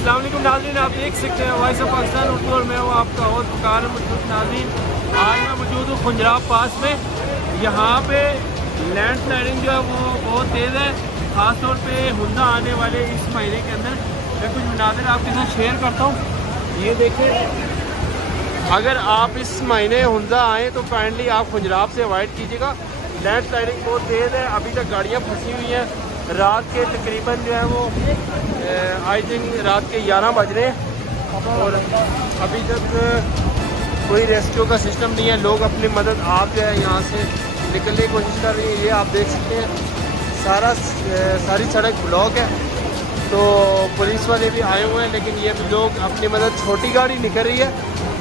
अस्सलाम वालेकुम नाज़रीन, आप देख सकते हैं वॉइस ऑफ पाकिस्तान उर्दू और मैं हूँ आपका होस्ट कार मशहूर नाज़रीन। आज मैं मौजूद हूँ खुंजराब पास में। यहाँ पे लैंड स्लाइडिंग जो है वो बहुत तेज़ है, ख़ास तौर पे हुंदा आने वाले इस महीने के अंदर। मैं कुछ मनाज़िर आपके साथ शेयर करता हूँ। ये देखें, अगर आप इस महीने हुंदा आएँ तो काइंडली आप खुंजराब से अवॉइड कीजिएगा। लैंड स्लाइडिंग बहुत तेज़ है, अभी तक गाड़ियाँ फंसी हुई हैं। रात के तकरीबन जो है वो आई थिंक रात के 11 बज रहे हैं और अभी तक कोई रेस्क्यू का सिस्टम नहीं है। लोग अपनी मदद आप जो है यहाँ से निकलने की कोशिश कर रही हैं। ये आप देख सकते हैं सारी सड़क ब्लॉक है, तो पुलिस वाले भी आए हुए हैं, लेकिन ये भी लोग अपनी मदद, छोटी गाड़ी निकल रही है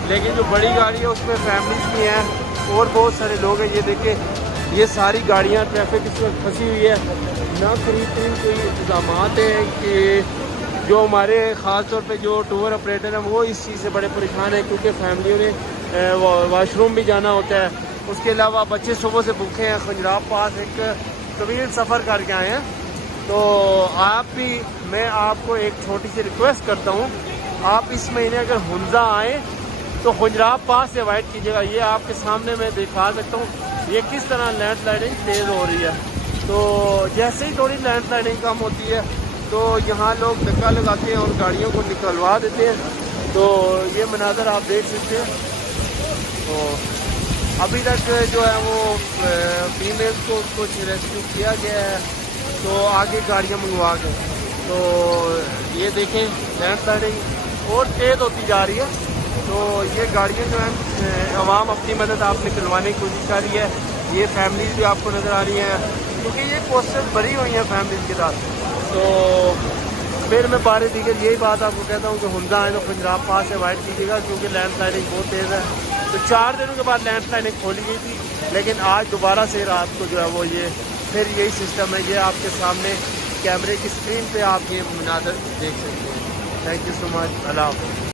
लेकिन जो बड़ी गाड़ी है उसमें फैमिलीज भी हैं और बहुत सारे लोग हैं। ये देखिए, ये सारी गाड़ियाँ ट्रैफिक इस वक्त फंसी हुई है। ना करीब कोई इंतजाम हैं कि जो हमारे ख़ास तौर पे जो टूर ऑपरेटर हैं वो इस चीज़ से बड़े परेशान हैं, क्योंकि फैमिलियों ने वाशरूम भी जाना होता है। उसके अलावा बच्चे सुबह से भूखे हैं। खुंजराब पास एक तवील सफ़र करके आए हैं, तो मैं आपको एक छोटी सी रिक्वेस्ट करता हूँ, आप इस महीने अगर हुंदा आएँ तो खुंजराब पास से अवॉइड कीजिएगा। ये आपके सामने मैं दिखा सकता हूँ ये किस तरह लैंड स्लाइडिंग तेज़ हो रही है। तो जैसे ही थोड़ी लैंड स्लाइडिंग कम होती है तो यहाँ लोग धक्का लगाते हैं और गाड़ियों को निकलवा देते हैं। तो ये मनाज़र आप देख सकते हैं। तो अभी तक जो है वो फीमेल्स को कुछ रेस्क्यू किया गया है, तो आगे गाड़ियाँ मंगवा के। तो ये देखें, लैंड स्लाइडिंग और तेज़ होती जा रही है। तो ये गाड़ियाँ जो हैं अवाम अपनी मदद आप निकलवाने की कोशिश कर रही है। ये फैमिलीज भी आपको नज़र आ रही हैं, क्योंकि ये कोस्टल भरी हुई हैं फैमिलीज के साथ। तो फिर मैं बारे दीगर यही बात आपको कहता हूँ कि हुंदा आए तो खुंजराब पास से अवॉइड कीजिएगा, क्योंकि लैंड स्लाइडिंग बहुत तेज़ है। तो 4 दिनों के बाद लैंड स्लाइडिंग खोली गई थी, लेकिन आज दोबारा से रात को जो है वो ये फिर यही सिस्टम है। ये आपके सामने कैमरे की स्क्रीन पे आप ये मनाज़र देख सकते हैं। Thank you so much. अल्लाह हाफ़िज़।